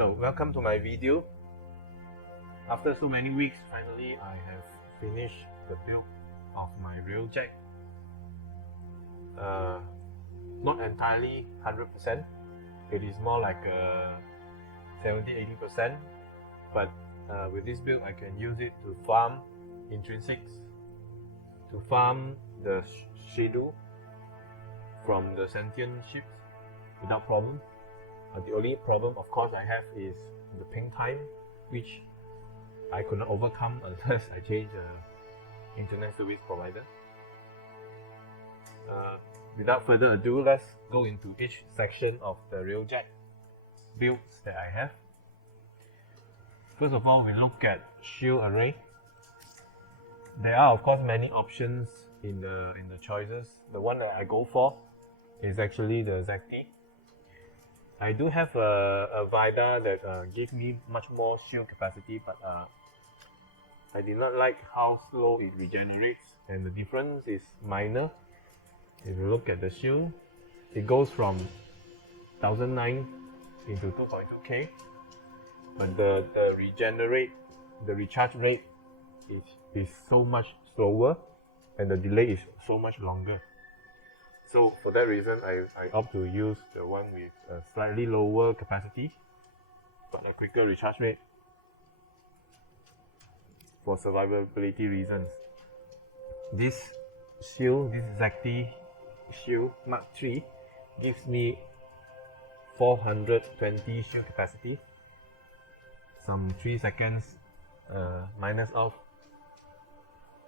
Hello, welcome to my video. After so many weeks, finally I have finished the build of my RailJack. Not entirely 100%, it is more like 70-80%, but with this build I can use it to farm intrinsics, to farm the schedule from the sentient ships without problem. The only problem, of course, I have is the ping time, which I could not overcome unless I change the internet service provider. Without further ado, let's go into each section of the RailJack builds that I have. First of all, we look at shield array. There are, of course, many options in the choices. The one that I go for is actually the ZT. I do have a Vida that gives me much more shield capacity, but I did not like how slow it regenerates, and the difference is minor. If you look at the shield, it goes from 1009 into 2.2k, but the recharge rate is so much slower, and the delay is so much longer. So for that reason, I opt to use the one with a slightly lower capacity but a quicker recharge rate for survivability reasons. This shield, this ZT shield Mark III, gives me 420 shield capacity, some 3 seconds minus off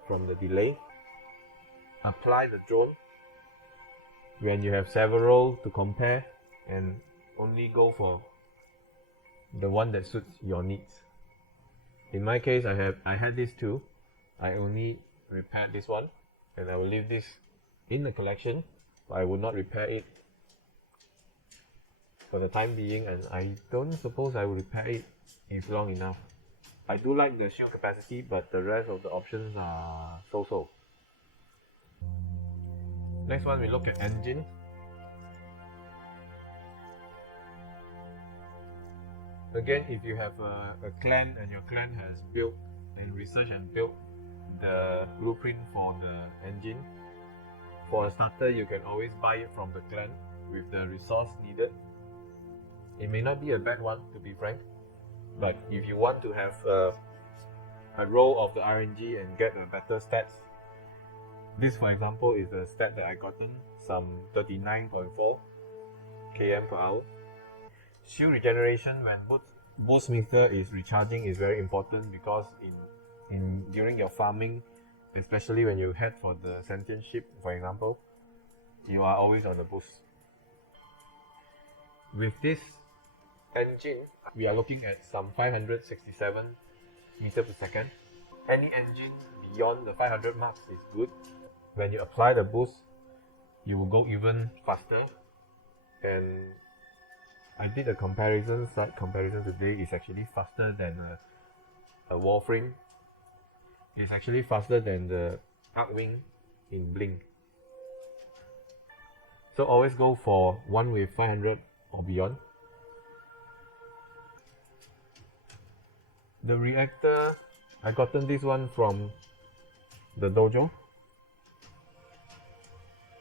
from the delay. Apply the drone when you have several to compare, and only go for the one that suits your needs. In my case, I had these two. I only repaired this one, and I will leave this in the collection, but I will not repair it for the time being, and I don't suppose I will repair it if long enough. I do like the shield capacity, but the rest of the options are so-so. Next one, we look at engine. Again, if you have a clan and your clan has built and researched and built the blueprint for the engine, for a starter you can always buy it from the clan with the resource needed. It may not be a bad one, to be frank, but if you want to have a roll of the RNG and get a better stats, this, for example, is a stat that I gotten, some 39.4 km per hour. Shield regeneration when boost meter is recharging is very important, because during your farming, especially when you head for the sentient ship, for example, you are always on the boost. With this engine, we are looking at some 567 meters per second. Any engine beyond the 500 marks is good. When you apply the boost, you will go even faster. And I did a comparison, slight comparison today. It's actually faster than a Warframe. It's actually faster than the Arcwing in Blink. So always go for one with 500 or beyond. The reactor, I gotten this one from the dojo.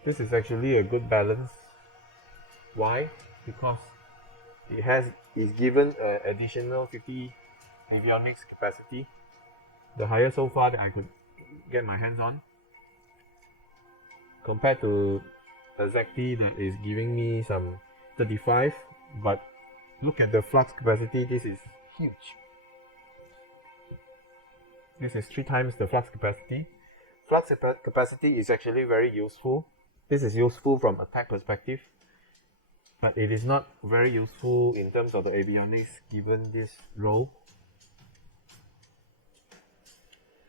This is actually a good balance. Why? Because it's given an additional 50 avionics capacity, the highest so far that I could get my hands on, compared to a ZT that is giving me some 35. But look at the flux capacity, this is huge. This is 3 times the flux capacity. Flux capacity is actually very useful. This is useful from attack perspective, but it is not very useful in terms of the avionics given this row,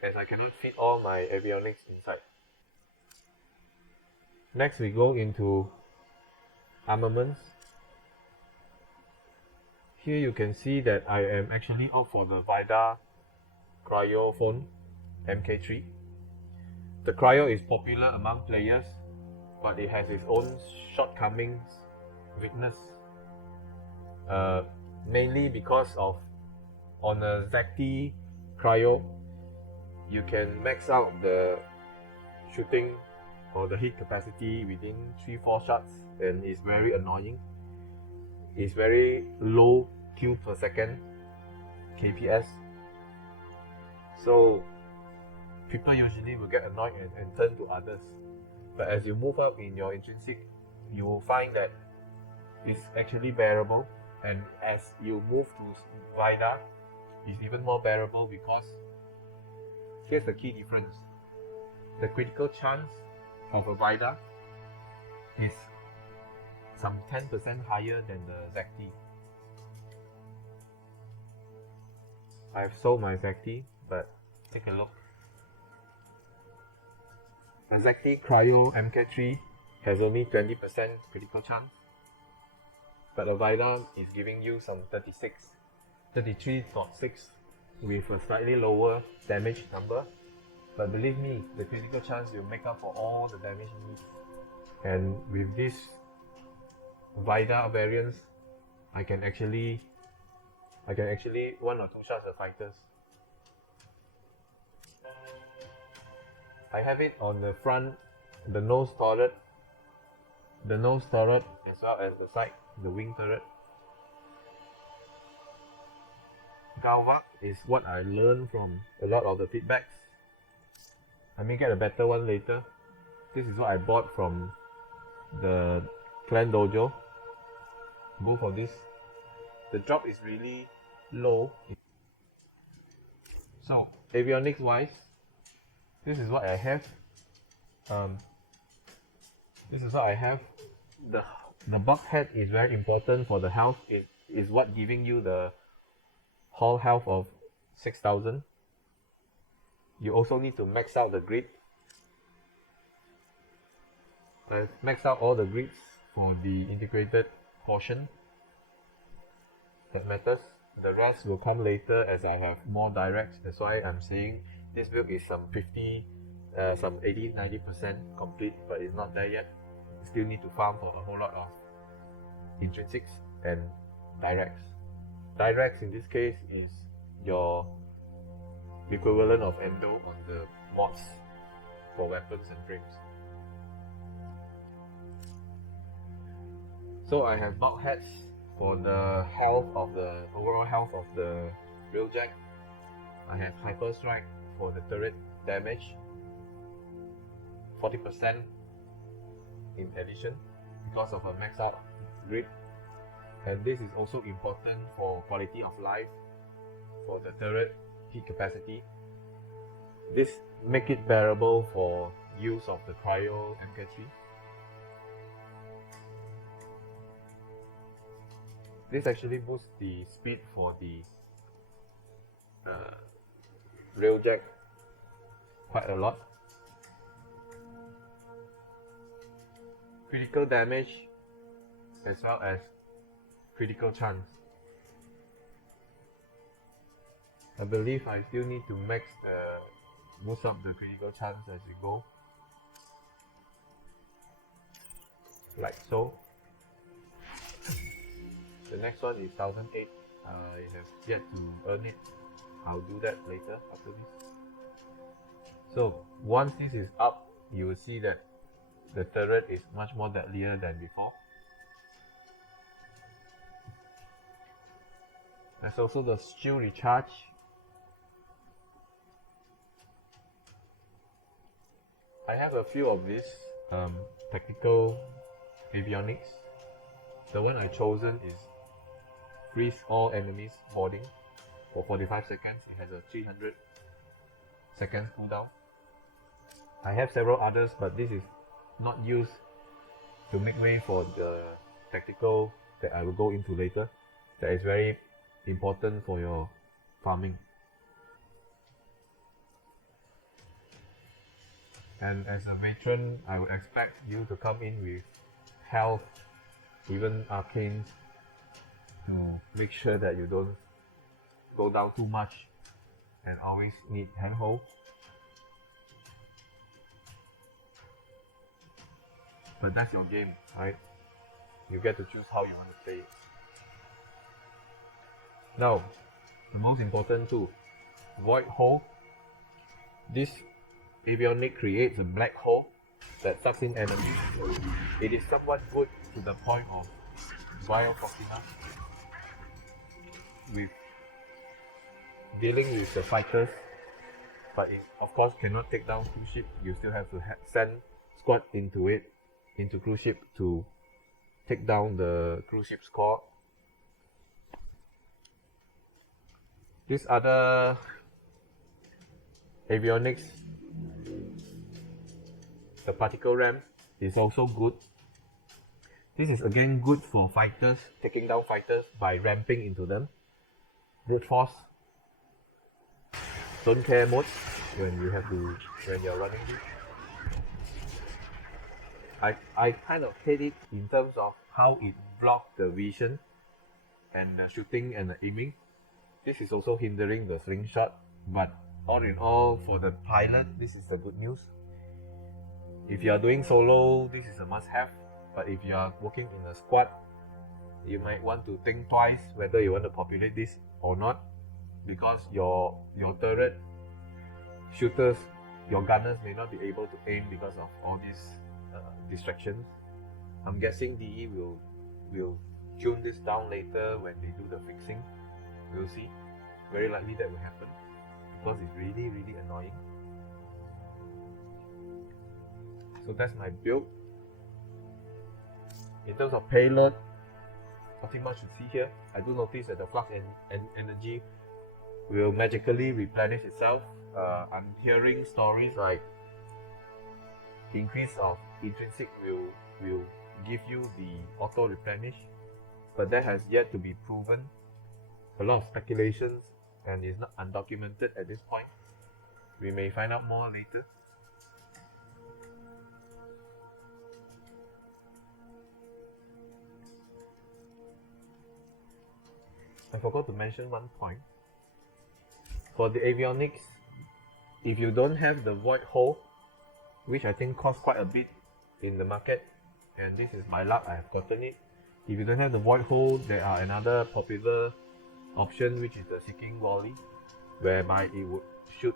as I cannot fit all my avionics inside. Next, we go into armaments. Here you can see that I am actually out for the Vida Cryophone MK3. The Cryo is popular among players, but it has its own shortcomings, weakness. mainly because of on a ZT cryo, you can max out the shooting or the heat capacity within 3-4 shots, and it's very annoying. It's very low Q per second KPS, so people usually will get annoyed and turn to others. But as you move up in your intrinsic, you will find that it's actually bearable, and as you move to VIDA, it's even more bearable because here's the key difference. The critical chance of a VIDA is some 10% higher than the ZT. I've sold my ZT, but take a look. A ZT Cryo MK3 has only 20% critical chance, but a VIDA is giving you some 33.6 with a slightly lower damage number. But believe me, the critical chance will make up for all the damage needs. And with this VIDA variants, I can actually 1 or 2 shots the fighters. I have it on the front, the nose turret as well as the side, the wing turret. Galvac is what I learned from a lot of the feedbacks. I may get a better one later. This is what I bought from the Clan Dojo. Go for this. The drop is really low. So avionics wise, this is what I have. The bulkhead is very important for the health. It is what giving you the whole health of 6,000. You also need to max out the grid. I've maxed out all the grids for the integrated portion. That matters. The rest will come later as I have more directs. That's why I'm saying this build is some 80-90% complete, but it's not there yet. You still need to farm for a whole lot of intrinsics and directs. Directs in this case is your equivalent of endo on the mods for weapons and frames. So I have bulkheads for the health of the overall health of the RailJack. I have Hyper Strike for the turret damage, 40% in addition because of a max out grid. And this is also important for quality of life for the turret heat capacity. This make it bearable for use of the Cryo MK3. This actually boosts the speed for the RailJack quite a lot. Critical damage as well as critical chance. I believe I still need to boost up the critical chance as we go, like so. The next one is 1008. I have yet to earn it. I'll do that later after this. So once this is up, you will see that the turret is much more deadlier than before. There's also the shield recharge. I have a few of these tactical avionics. The one I chosen is freeze all enemies boarding for 45 seconds. It has a 300 seconds cooldown. I have several others, but this is not used to make way for the tactical that I will go into later. That is very important for your farming. And as a veteran, I would expect you to come in with health, even arcanes, to make sure that you don't go down too much and always need handhold. But that's your game, right? You get to choose how you want to play it. Now, the most important tool, void hole. This avionic creates a black hole that sucks in energy. It is somewhat good to the point of while costing us with dealing with the fighters, but it of course cannot take down cruise ship. You still have to send squad into cruise ship to take down the cruise ship's core. This other avionics, the particle ram, is also good. This is again good for fighters, taking down fighters by ramping into them. Brute force, don't care mode when you're running this. I kind of hate it in terms of how it blocks the vision and the shooting and the aiming. This is also hindering the slingshot, but all in all, for the pilot, this is the good news. If you are doing solo, this is a must-have. But if you are working in a squad, you might want to think twice whether you want to populate this or not, because your turret shooters, your gunners may not be able to aim because of all these distractions. I'm guessing DE will tune this down later when they do the fixing. We'll see. Very likely that will happen because it's really annoying. So that's my build. In terms of payload, nothing much to see here. I do notice that the flux and energy will magically replenish itself. I'm hearing stories like increase of intrinsic will give you the auto replenish, but that has yet to be proven. A lot of speculations and is not undocumented at this point. We may find out more later. I forgot to mention one point. For the avionics, if you don't have the void hole, which I think costs quite a bit in the market, and this is my luck, I have gotten it. If you don't have the void hole, there are another popular option, which is the seeking volley, whereby it would shoot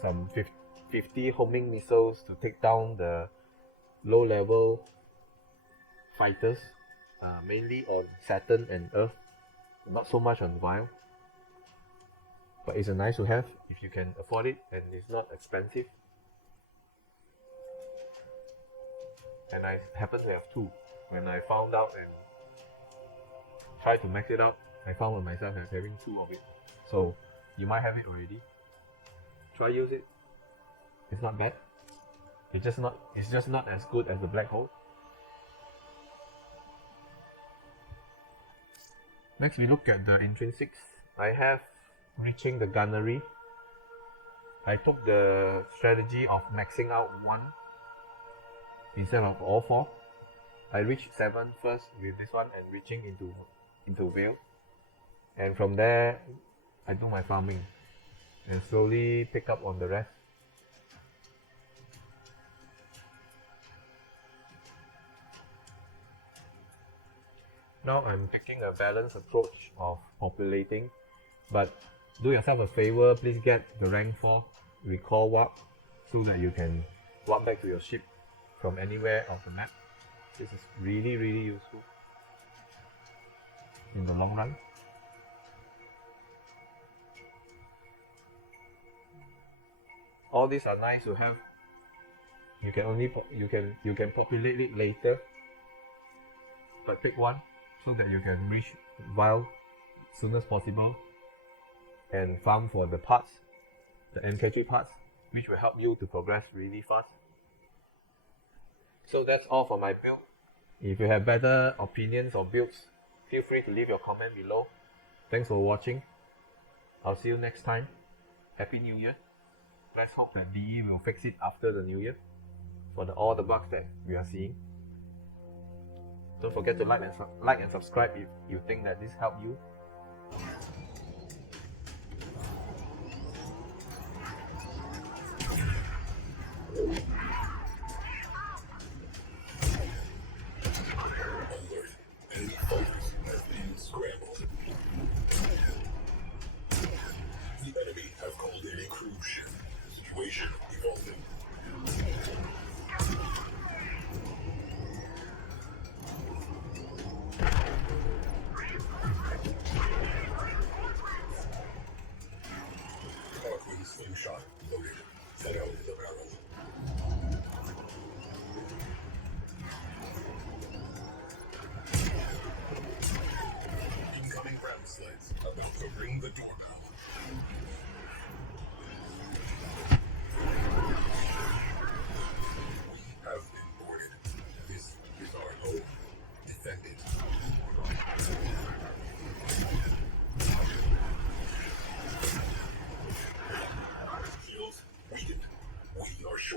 some 50 homing missiles to take down the low level fighters, mainly on Saturn and Earth, not so much on Vile. But it's a nice to have if you can afford it, and it's not expensive. And I happen to have two. When I found out and tried to max it out, I found myself as having two of it. So you might have it already. Try use it. It's not bad. It's just not as good as the black hole. Next we look at the intrinsics. I have reaching the gunnery. I took the strategy of maxing out one instead of all four. I reached 7 first with this one and reaching into Veil. And from there, I do my farming and slowly pick up on the rest. Now I'm taking a balanced approach of populating, but do yourself a favor, please get the rank 4 recall warp so that you can warp back to your ship from anywhere of the map. This is really useful in the long run. All these are nice to have. You can populate it later, but pick one so that you can reach Vile as soon as possible and farm for the parts, the NK3 parts, which will help you to progress really fast. So that's all for my build. If you have better opinions or builds, feel free to leave your comment below. Thanks for watching. I'll see you next time. Happy New Year. Let's hope that DE will fix it after the New Year for all the bugs that we are seeing. Don't forget to like and subscribe if you think that this helped you. Any focus has been scrambled. shot loaded. Set out the barrel. Incoming ram sleds about to ring the doorbell.